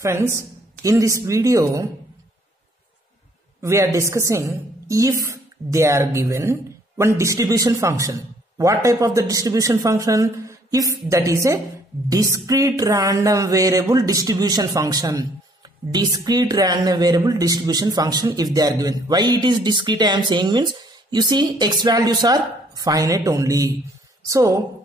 Friends, in this video, we are discussing if they are given one distribution function. What type of the distribution function? If that is a discrete random variable distribution function. Discrete random variable distribution function if they are given. Why it is discrete I am saying means, you see x values are finite only. So,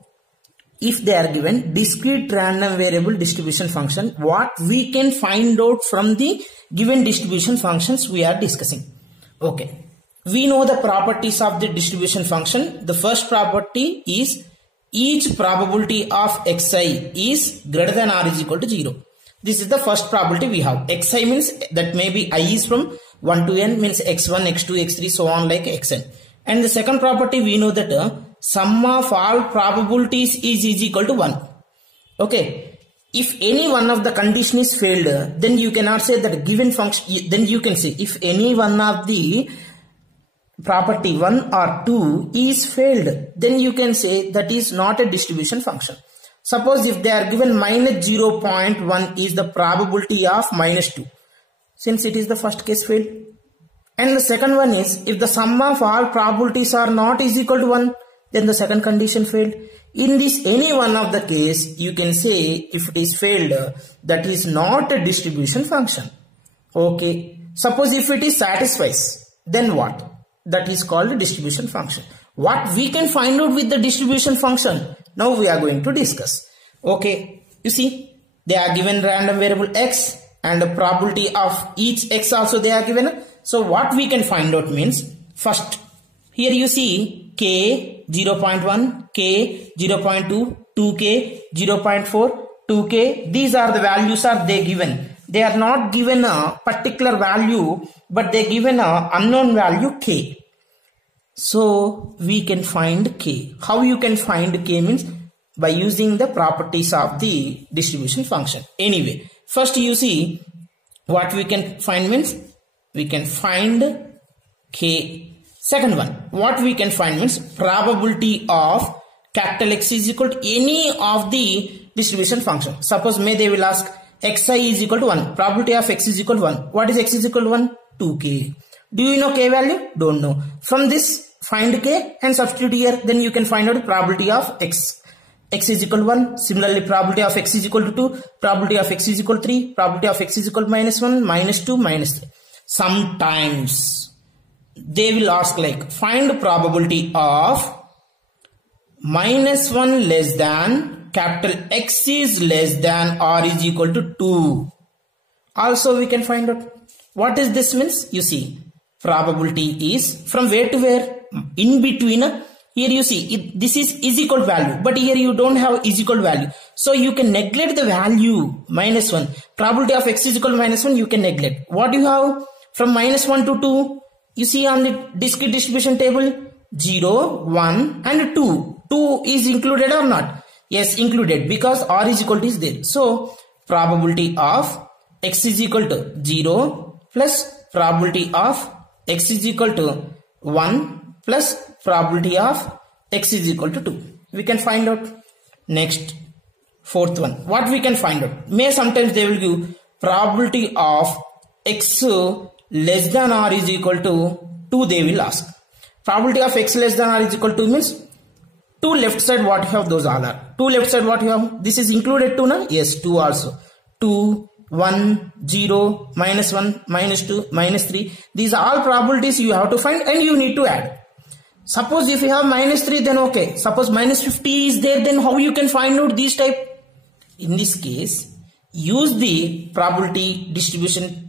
if they are given discrete random variable distribution function, what we can find out from the given distribution functions we are discussing. Okay, we know the properties of the distribution function. The first property is each probability of xi is greater than or is equal to 0. This is the first probability we have. Xi means that maybe I is from 1 to n, means x1, x2, x3, so on like xn. And the second property we know that sum of all probabilities is equal to 1. Okay. If any one of the condition is failed, then you cannot say that given function, then you can say if any one of the property 1 or 2 is failed, then you can say that is not a distribution function. Suppose if they are given minus 0.1 is the probability of minus 2, since it is the first case failed. And the second one is if the sum of all probabilities are not is equal to 1, then the second condition failed. In this any one of the case, you can say if it is failed, that is not a distribution function. Okay. Suppose if it is satisfies, then what? That is called a distribution function. What we can find out with the distribution function, now we are going to discuss. Okay. You see, they are given random variable x and the probability of each x also they are given. So what we can find out means, first here you see k 0.1, k 0.2, 2k 0.4, 2k. These are the values are they given. They are not given a particular value, but they given a unknown value k. So we can find k. How you can find k means by using the properties of the distribution function. Anyway, first you see what we can find means we can find k. Second one, what we can find means probability of capital X is equal to any of the distribution function. Suppose they will ask xi is equal to 1. Probability of x is equal to 1. What is x is equal to 1? 2k. Do you know k value? Don't know. From this find k and substitute here. Then you can find out probability of x. X is equal to 1. Similarly, probability of x is equal to 2. Probability of x is equal to 3. Probability of x is equal to minus 1, minus 2, minus 3. Sometimes they will ask like find probability of minus 1 less than capital X is less than or is equal to 2. Also we can find out what is this means. You see probability is from where to where, in between. Here you see this is equal value, but here you don't have is equal value, so you can neglect the value minus 1. Probability of x is equal to minus 1 you can neglect. What do you have from minus 1 to 2? You see on the discrete distribution table 0, 1 and 2. 2 is included or not? Yes, included, because r is equal to is there. So probability of x is equal to 0 plus probability of x is equal to 1 plus probability of x is equal to 2. We can find out. Next, fourth one. What we can find out? Sometimes they will give probability of x less than or is equal to 2 they will ask. Probability of x less than or is equal to means 2 left side what you have, those are 2 left side what you have. This is included 2 na? Yes, 2 also. 2, 1, 0, minus 1, minus 2, minus 3. These are all probabilities you have to find and you need to add. Suppose if you have minus 3 then okay. Suppose minus 50 is there, then how you can find out these type? In this case, use the probability distribution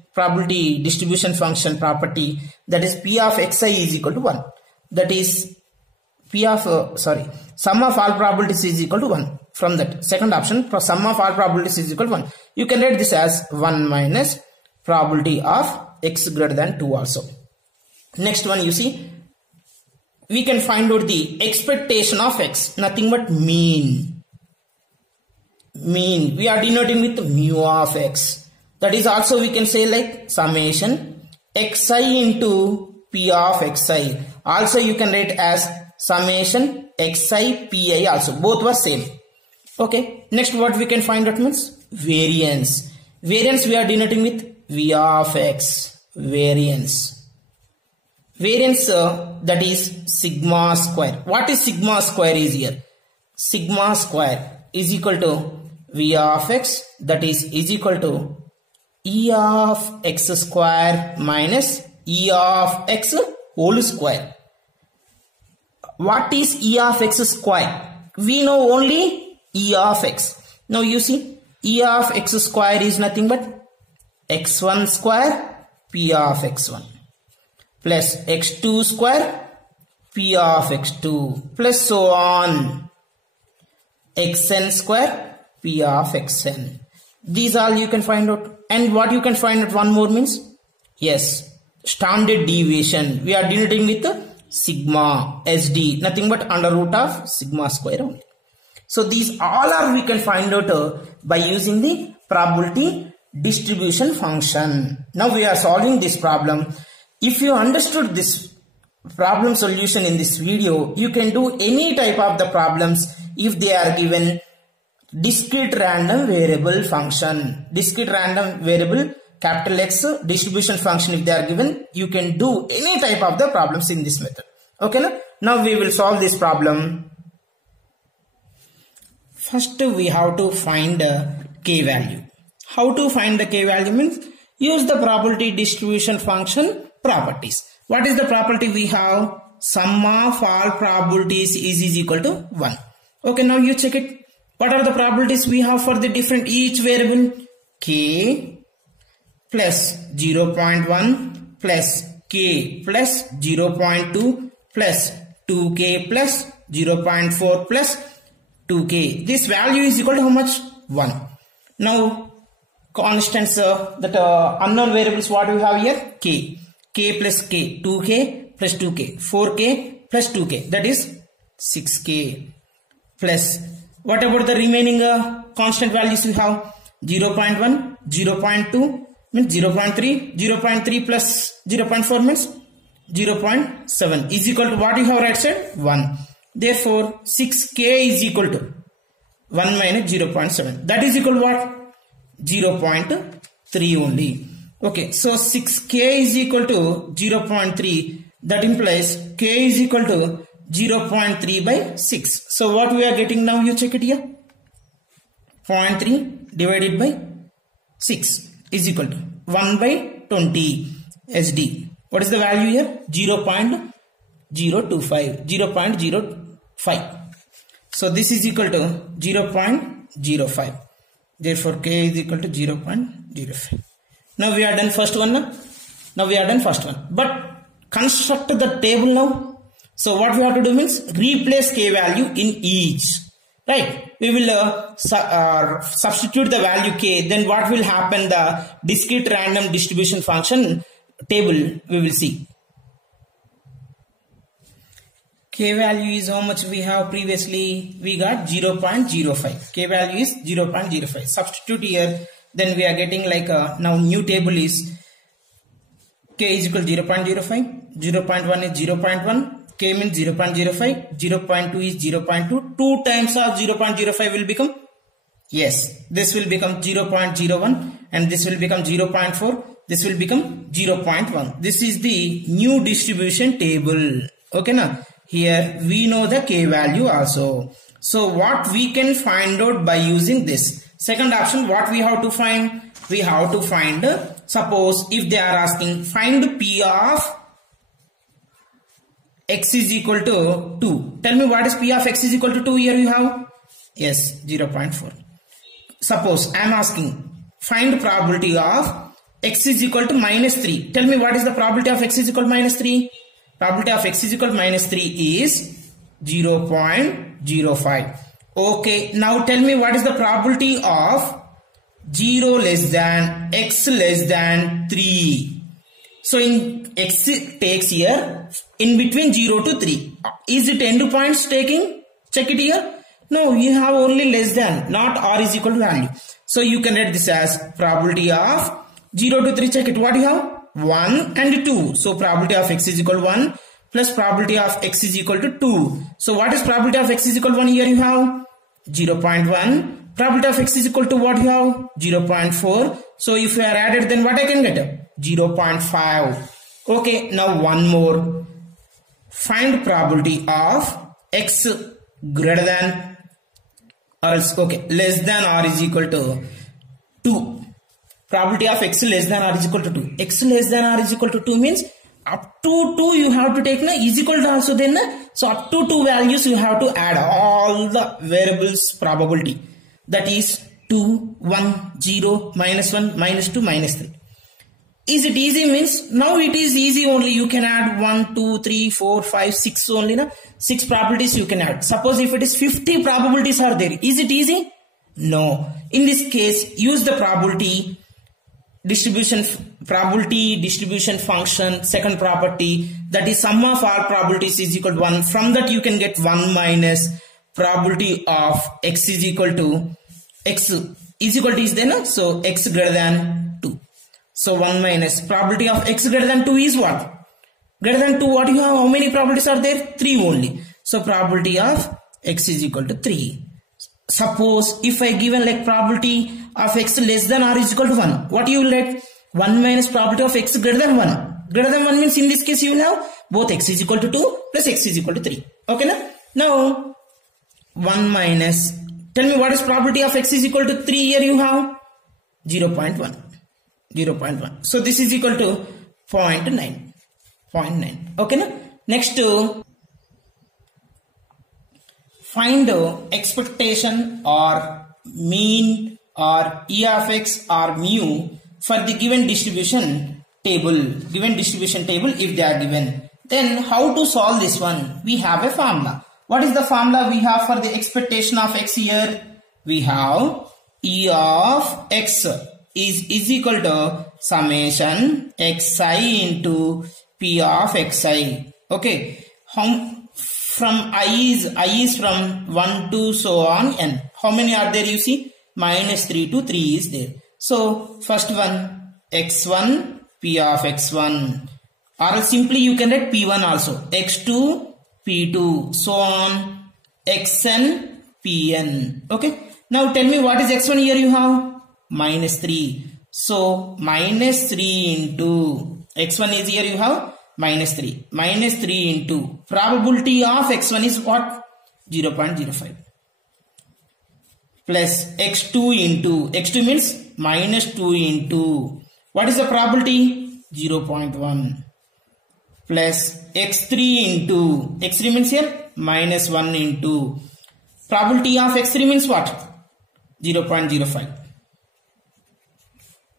function property, that is p of xi is equal to 1. That is p of sum of all probabilities is equal to 1. From that second option, sum of all probabilities is equal to 1. You can write this as 1 minus probability of x greater than 2 also. Next one, you see we can find out the expectation of x, nothing but mean. We are denoting with mu of x. That is also we can say like summation xi into p of xi. Also you can write as summation xi pi also. Both were same. Okay. Next what we can find out means variance. Variance we are denoting with V of x. Variance. Variance that is sigma square. What is sigma square is here? Sigma square is equal to V of x, that is equal to E of x square minus E of x whole square. What is E of x square? We know only E of x. Now you see, E of x square is nothing but x1 square P of x1 plus x2 square P of x2 plus so on xn square P of xn. These all you can find out. And what you can find out one more means, yes, standard deviation. We are denoting with sigma SD, nothing but under root of sigma square only. So these all are we can find out by using the probability distribution function. Now we are solving this problem. If you understood this problem solution in this video, you can do any type of the problems if they are given discrete random variable function. Discrete random variable capital X distribution function, if they are given, you can do any type of the problems in this method. Okay, now we will solve this problem. First we have to find k value. How to find the k value means use the probability distribution function properties. What is the property we have? Sum of all probabilities is equal to 1. Okay, now you check it. What are the probabilities we have for the different each variable? K plus 0.1 plus k plus 0.2 plus 2k plus 0.4 plus 2k. This value is equal to how much? 1. Now constants that unknown variables, what we have here? K. K plus k. 2k plus 2k. 4k plus 2k. That is 6k. Plus what about the remaining constant values we have? 0.1, 0.2 means 0.3, 0.3 plus 0.4 means 0.7 is equal to what you have right side? 1. Therefore 6k is equal to 1 minus 0.7. That is equal to what? 0.3 only. Okay, so 6k is equal to 0.3. That implies k is equal to 0.3 by 6. So what we are getting now, you check it here. 0.3 divided by 6 is equal to 1 by 20 SD. What is the value here? 0.025, 0.05. So this is equal to 0.05. Therefore k is equal to 0.05. Now we are done first one. Now we are done first one. But construct the table now. So what we have to do means replace k value in each. Right? We will substitute the value k. Then what will happen? The discrete random distribution function table we will see. K value is how much we have previously? We got 0.05. K value is 0.05. Substitute here. Then we are getting like now new table is k is equal to 0.05. 0.1 is 0.1. K means 0.05. 0.2 is 0.2. 2 times of 0.05 will become? Yes. This will become 0.01 and this will become 0.4. This will become 0.1. This is the new distribution table. Okay now. Here we know the k value also. So what we can find out by using this? Second option, what we have to find? We have to find, suppose if they are asking find P of x is equal to 2. Tell me what is P of x is equal to 2 here you have? Yes, 0.4. Suppose I am asking find probability of x is equal to minus 3. Tell me what is the probability of x is equal to minus 3? Probability of x is equal to minus 3 is 0.05. Okay, now tell me what is the probability of 0 less than x less than 3. So in x takes here in between 0 to 3. Is it end points taking? Check it here. No, you have only less than, not r is equal to value. So you can write this as probability of 0 to 3. Check it. What you have? 1 and 2. So probability of x is equal to 1 plus probability of x is equal to 2. So what is probability of x is equal to 1 here you have? 0.1. Probability of x is equal to what you have? 0.4. So if you are added, then what I can get? 0.5. Okay, now one more. Find probability of x greater than or else, okay, less than or is equal to 2. Probability of x less than or is equal to 2. X less than or is equal to 2 means up to 2 you have to take is equal to also then. So up to 2 values you have to add all the variables probability. That is 2, 1, 0, minus 1, minus 2, minus 3. Is it easy means now it is easy only. You can add 1, 2, 3, 4, 5, 6 only. 6 probabilities you can add. Suppose if it is 50 probabilities are there. Is it easy? No. In this case, use the probability distribution function, second property, that is sum of all probabilities is equal to 1. From that you can get 1 minus probability of x is equal to is then, so x greater than 2. So 1 minus probability of x greater than 2 is what? Greater than 2, what you have? How many probabilities are there? 3 only. So probability of x is equal to 3. Suppose if I given like probability of x less than or is equal to 1, what you will get? 1 minus probability of x greater than 1. Greater than 1 means in this case you will have both x is equal to 2 plus x is equal to 3. Okay, now 1 minus, tell me what is probability of x is equal to 3 here you have? 0.1. 0.1. So this is equal to 0.9. 0.9. Okay, next find expectation or mean or E of x or mu for the given distribution table. If they are given. Then how to solve this one? We have a formula. What is the formula we have for the expectation of x here? We have E of x is equal to summation xi into p of xi. Okay. From I is from 1 to so on n. How many are there you see? Minus 3 to 3 is there. So first one x1 p of x1, or simply you can write p1 also, x2 p2, so on xn pn. Okay. Now tell me what is x1 here you have? Minus 3. So minus 3 into x1 is here you have minus 3. Minus 3 into probability of x1 is what? 0.05. Plus x2 into, x2 means minus 2 into, what is the probability? 0.1. Plus x3 into, x3 means here minus 1 into, probability of x3 means what? 0.05.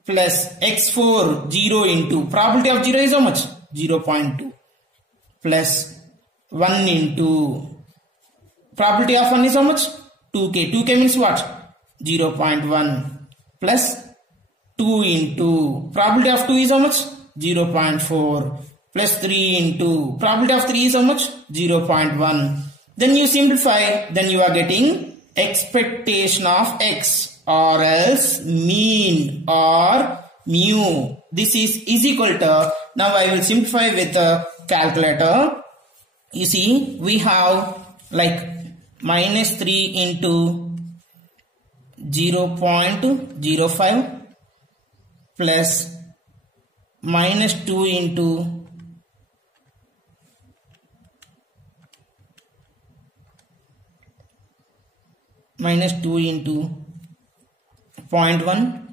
Plus x4 0 into, probability of 0 is how much? 0.2. Plus 1 into, probability of 1 is how much? 2k. 2k means what? 0.1. Plus 2 into, probability of 2 is how much? 0.4. Plus 3 into, probability of 3 is how much? 0.1. Then you simplify, then you are getting expectation of x or else mean or mu. This is equal to, now I will simplify with a calculator. You see, we have like minus 3 into 0.05 plus minus 2 into minus 2 into 0.1.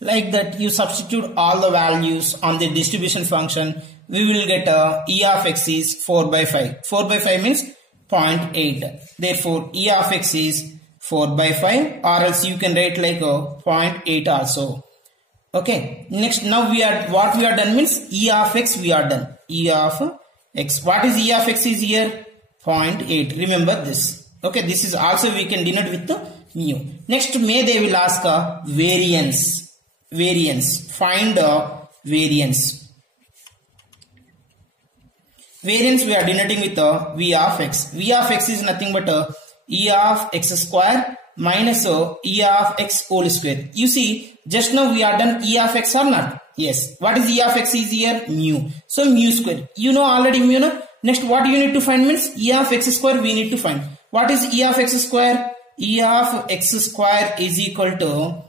Like that, you substitute all the values on the distribution function. We will get E of x is 4 by 5. 4 by 5 means 0.8. Therefore, E of x is 4 by 5, or else you can write like 0.8 also. Okay. Next, now what we are done means E of x we are done. E of x. What is E of x is here? 0.8. Remember this. Okay. This is also we can denote with the mu. Next, they will ask variance. Find variance. Variance we are denoting with V of x. V of x is nothing but E of x square minus E of x whole square. You see, just now we are done E of x or not? Yes. What is E of x is here? Mu. So mu square. You know already mu. No? Next, what you need to find means E of x square we need to find. What is E of x square? E of x square is equal to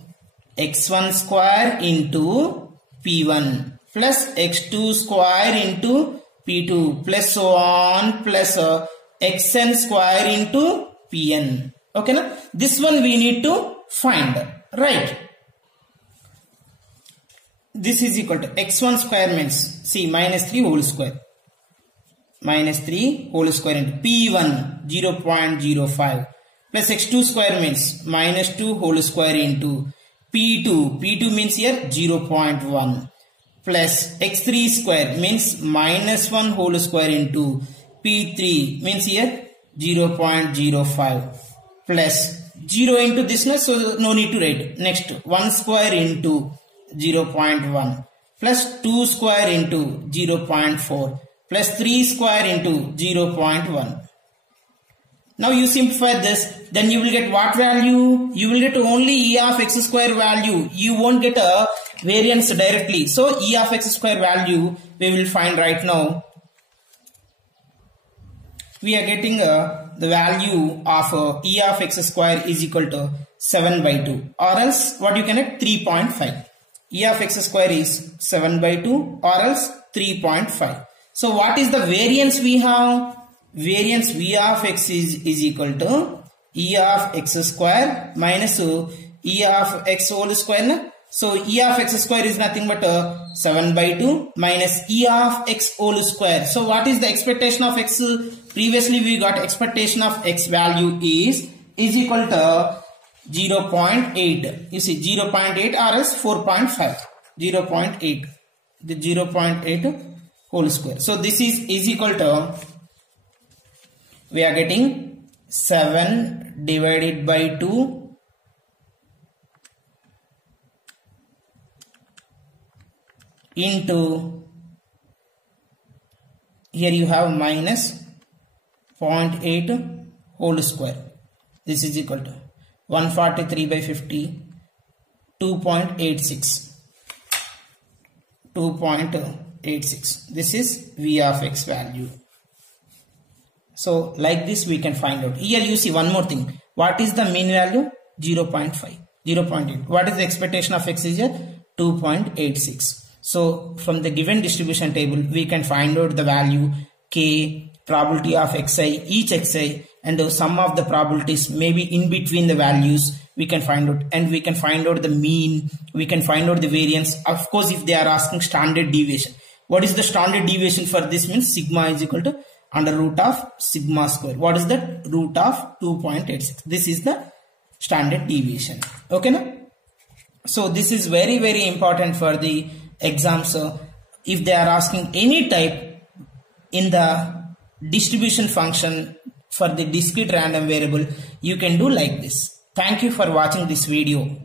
x1 square into p1 plus x2 square into p2 plus so on plus xn square into pn. Okay, na? This one we need to find, right? This is equal to x1 square means see minus 3 whole square. Minus 3 whole square into p1 0.05 plus x2 square means minus 2 whole square into p2. P2 means here 0.1 plus x3 square means minus 1 whole square into p3 means here 0.05 plus 0 into this, so no need to write. Next 1 square into 0.1 plus 2 square into 0.4 plus 3 square into 0.1. Now you simplify this, then you will get what value? You will get only E of x square value. You won't get a variance directly. So E of x square value we will find right now. We are getting the value of E of x square is equal to 7 by 2, or else what you can get 3.5. E of x square is 7 by 2 or else 3.5. So what is the variance we have? Variance V of x is equal to E of x square minus E of x whole square. So E of x square is nothing but 7 by 2 minus E of x whole square. So what is the expectation of x? Previously we got expectation of x value is equal to 0.8. You see 0.8 or else 4.5. 0.8. The 0.8 whole square. So this is equal to, we are getting 7 divided by 2 into, here you have minus 0.8 whole square. This is equal to 143 by 50, 2.86. 2.86. This is V of x value. So like this we can find out. Here you see one more thing. What is the mean value? 0.5, 0.8. What is the expectation of x is here? 2.86. So from the given distribution table we can find out the value k, probability of xi, each xi, and the sum of the probabilities maybe in between the values we can find out, and we can find out the mean, we can find out the variance. Of course, if they are asking standard deviation, what is the standard deviation for this? Means sigma is equal to under root of sigma square. What is that? Root of 2.86. This is the standard deviation. Okay, na? So this is very, very important for the exams. So if they are asking any type in the distribution function for the discrete random variable, you can do like this. Thank you for watching this video.